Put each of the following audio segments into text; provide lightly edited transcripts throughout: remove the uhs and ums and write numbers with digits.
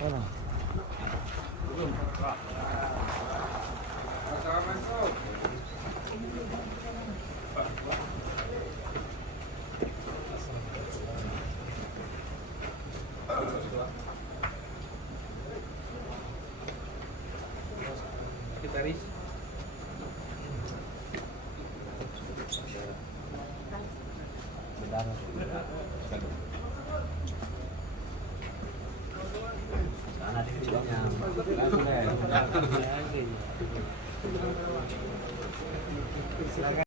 Ano? Sekretaris. Sana di kecilnya. Silakan.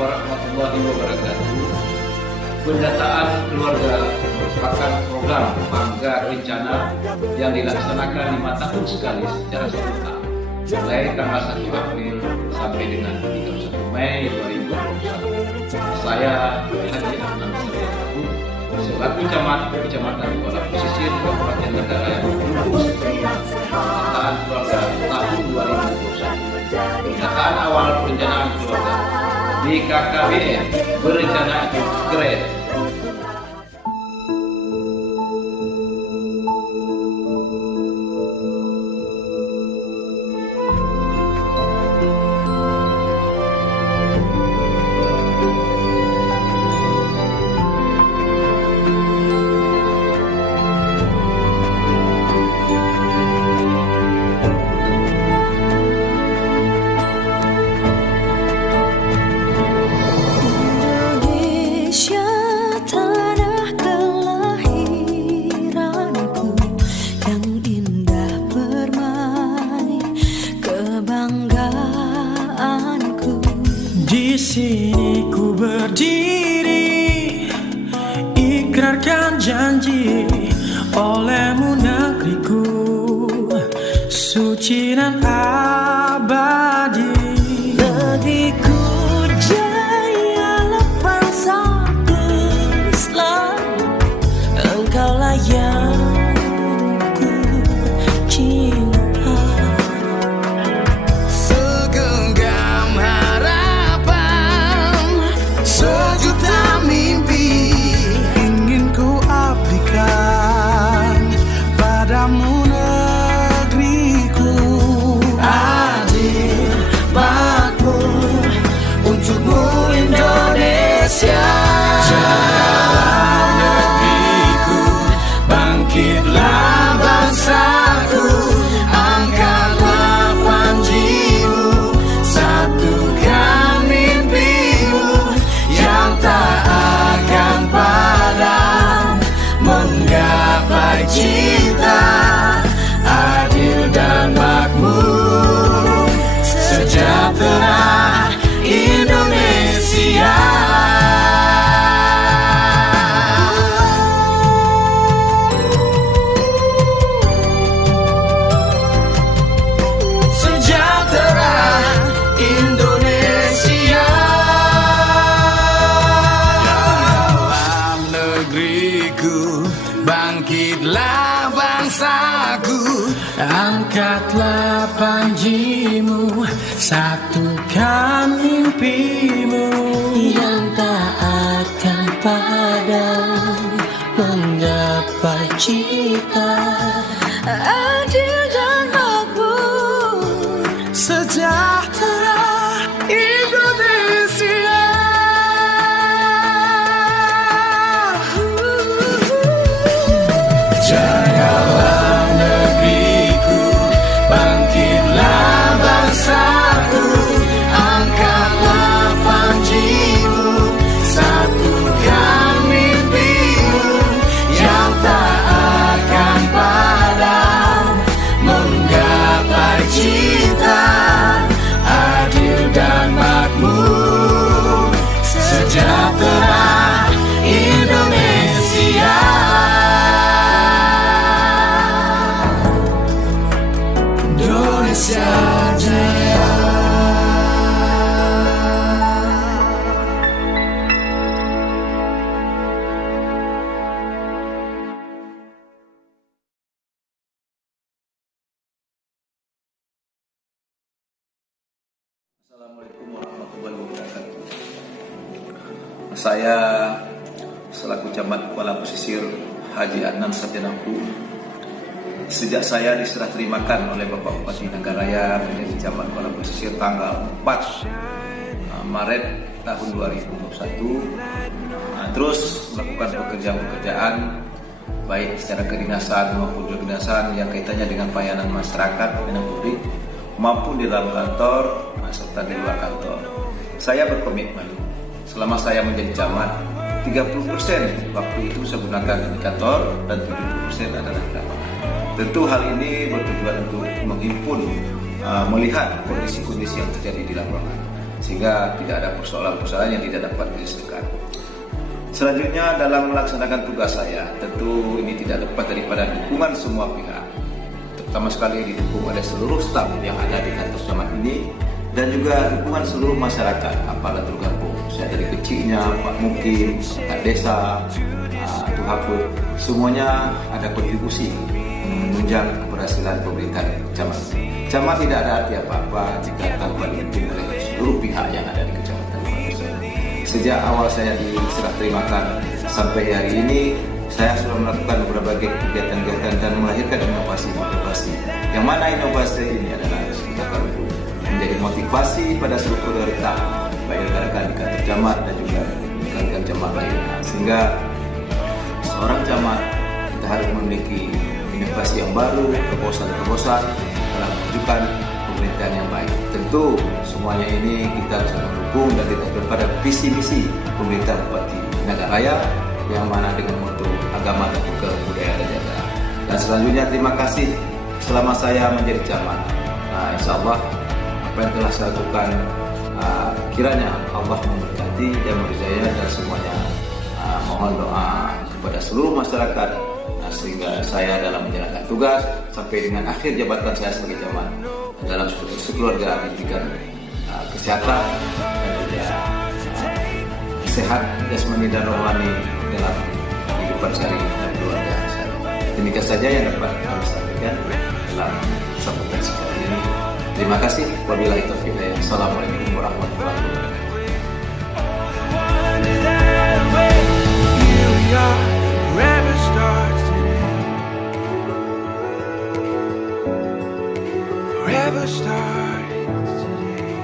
Warahmatullahi wabarakatuh. Pendataan keluarga merupakan program mangga rencana yang dilaksanakan 5 tahun sekali secara serentak, mulai tanggal 1 April sampai dengan 31 Mei 2021. Saya Haji Adnan Sariaku selaku camat Kecamatan Kuala Pesisir Kabupaten Negara yang mendukung pendataan keluarga tahun 2021. Pendataan awal perencanaan keluarga BKKBN berencana itu keren. Di sini ku berdiri, ikrarkan janji olehmu negeriku, suci dan abadi. Negeriku jaya lapang satu selalu, engkaulah yang ku cinta. Segenggam harapan, sejuta mimpi ingin ku abdikan padamu negeriku. Adil Indonesia. Jagalah negeriku, bangkitlah bangsaku, angkatlah panjimu, satukan mimpimu yang tak akan padam, menggapai cita adil dan makmur, sejahtera Indonesia. Sejahtera Indonesia. Dalam negeriku, bangkitlah bangsaku, angkatlah panjimu, satukan mimpimu yang tak akan padam, menggapai cita adil dan makmur, sejahtera Indonesia. Jagalah negeriku, bangkitlah bangsaku, angkatlah panjimu, satukan mimpimu yang tak akan padam, menggapai cita adil dan makmur, sejahtera Indonesia. Indonesia Jaya. Assalamualaikum warahmatullahi wabarakatuh. Saya selaku Camat Kuala Pesisir Haji Adnan Sarjanaku, sejak saya diserah terimakan oleh Bapak Bupati Nagaraya menjadi Camat Kuala Pesisir tanggal 4 Maret tahun 2021, terus melakukan pekerjaan baik secara kedinasan maupun kedinasan yang kaitannya dengan pelayanan masyarakat dan publik maupun di dalam kantor serta di luar kantor. Saya berkomitmen selama saya menjadi camat 30% waktu itu saya gunakan di kantor dan 70% adalah di lapangan. Tentu hal ini bertujuan untuk menghimpun melihat kondisi-kondisi yang terjadi di lapangan sehingga tidak ada persoalan-persoalan yang tidak dapat diselesaikan. Selanjutnya dalam melaksanakan tugas saya, tentu ini tidak lepas daripada dukungan semua pihak, terutama sekali didukung oleh seluruh staf yang ada di kantor camat ini dan juga dukungan seluruh masyarakat aparatur kampung. Saya dari kecilnya, Pak Mukim, Kak Desa, Tuhakut, semuanya ada kontribusi menunjang keberhasilan pemerintahan camat. Camat tidak ada arti apa-apa jika tanpa dipimpin oleh seluruh pihak yang ada di kecamatan. Sejak awal saya diserah terimakan sampai hari ini, saya sudah melakukan berbagai kegiatan-kegiatan dan melahirkan inovasi-inovasi. Yang mana inovasi ini adalah kita perlu menjadi motivasi pada seluruh pemerintah, baik rekan-rekan di kantor camat dan juga rekan-rekan camat lainnya. Sehingga seorang camat kita harus memiliki inovasi yang baru, terobosan-terobosan dalam menunjukkan pemerintahan yang baik. Tentu semuanya ini kita harus mendukung dan tidak kepada visi misi pemerintah Bupati Nagaraya yang mana dengan moto agama dan kebudayaan terjaga. Dan selanjutnya terima kasih selama saya menjadi camat. Insya Allah apa yang telah saya lakukan kiranya Allah memberkati dan berjaya dan semuanya. Mohon doa kepada seluruh masyarakat sehingga saya dalam menjalankan tugas sampai dengan akhir jabatan saya sebagai camat dalam sekeluarga diberikan kesehatan dan juga sehat jasmani dan rohani dalam kehidupan sehari-hari dan keluarga saya. Demikian saja yang dapat kami sampaikan dalam sambutan kali ini. Terima kasih. Wabillahi taufiq. Assalamualaikum warahmatullahi wabarakatuh. Forever starts today. Forever starts today.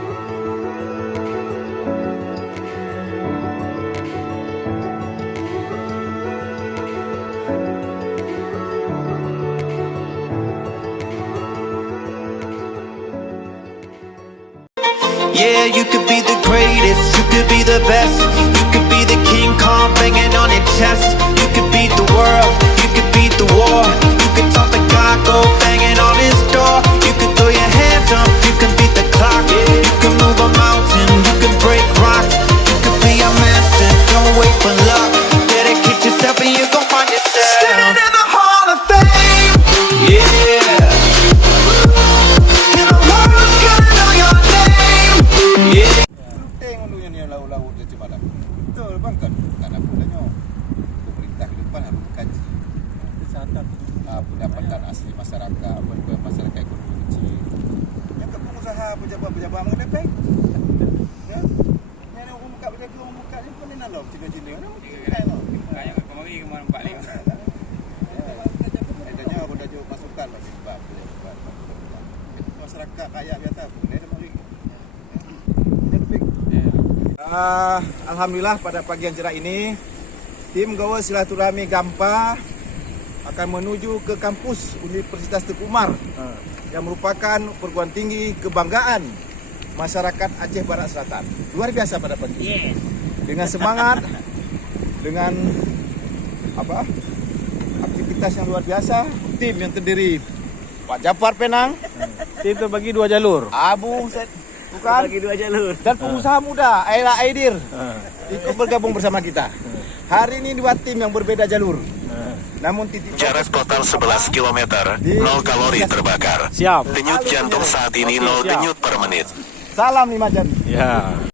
could be the best. You could be the King Kong banging on your chest. You could beat the world, you could beat the war. You could talk to God, go banging on his door. You could throw your hands up, you can beat the clock. You can move a mountain, you can break rocks. You could be a master, don't wait for luck. Dedicate yourself and you gon' find yourself standing in the Hall of Fame. Yeah. And the world's gonna know your name. Yeah. Penting ulunya ni laut-laut dia malam. Betul bang kan? Tak ada gunanya. Pemerintah ke depan harus kaji pendapatan asli masyarakat, masyarakat ekonomi kecil. Yang ke pengusaha, pejabat-pejabat mengenai baik. Ya? Yang orang buka berjaga, orang buka ni pun ni nak lalu cina-cina. Mana mungkin kan lalu? Kaya kemari kemana nampak ni. Adanya aku dah jauh masukan bagi sebab masyarakat kaya biasa boleh ada mari. Alhamdulillah pada pagi yang cerah ini tim Gawa Silaturahmi Gampa akan menuju ke kampus Universitas Tengku Umar yang merupakan perguruan tinggi kebanggaan masyarakat Aceh Barat Selatan. Luar biasa pada pagi ini. Dengan semangat, dengan aktivitas yang luar biasa, tim yang terdiri Pak Jafar Penang, Tim terbagi 2 jalur. Abu bukan Bagi 2 jalur. dan pengusaha muda Aila Aidir ikut bergabung bersama kita. Hari ini 2 tim yang berbeda jalur. Namun titik Jarak total 11 km, 0 kalori terbakar. Siap. Denyut jantung saat ini 0 denyut per menit. salam 5 jam. Ya.